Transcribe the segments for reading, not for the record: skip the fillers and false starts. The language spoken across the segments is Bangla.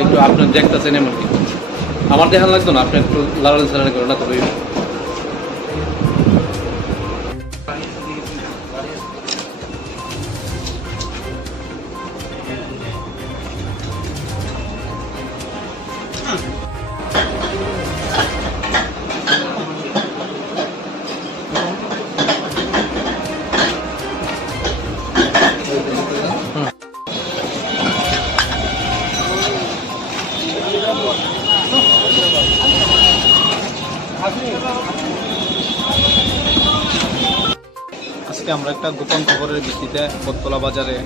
একটু আপনার দেখতেছেন এমন কি আমার দেখা লাগতো না, আপনি একটু লাড়ালি চালানি করেন না তবে আজকে আমরা একটা গোপন খবরের ভিত্তিতে বটতলা বাজারে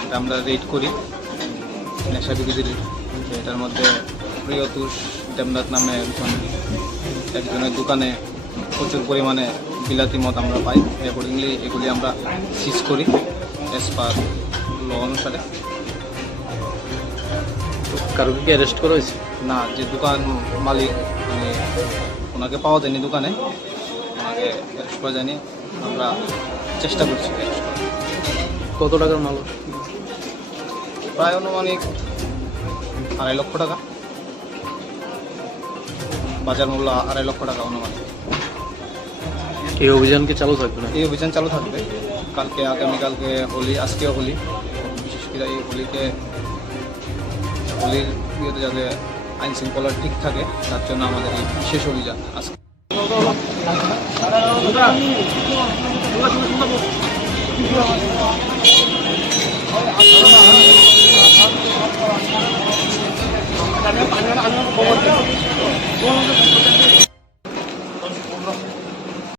একটা আমরা রেড করি নেশা বিরোধীর। এটার মধ্যে প্রিয়তুষ দেবনাথ নামে একজনের দোকানে প্রচুর পরিমাণে বিলাতি মদ আমরা পাই। অ্যাকর্ডিংলি এগুলি আমরা সিজ করি অ্যাজ পার ল অনুসারে। কারোকে কি অ্যারেস্ট করা হয়েছে? না, যে দোকান মালিক ওনাকে পাওয়া যায়নি দোকানে, ওনাকে অ্যারেস্ট করা যায়নি। আমরা চেষ্টা করছি অ্যারেস্ট করার। কত টাকার মাল? প্রায় অনুমানিক 2.5 লক্ষ টাকা, বাজার মূল্য 2.5 লক্ষ টাকা অনুমানিক। এই অভিযান কি চালু থাকবে না? এই অভিযান চালু থাকবে কালকে, আগামীকালকে হোলি, আজকেও হোলি। বিশেষ করে এই হোলির ইয়েতে যাতে আইন শৃঙ্খলা ঠিক থাকে তার জন্য আমাদের এই বিশেষ অভিযান আজকে।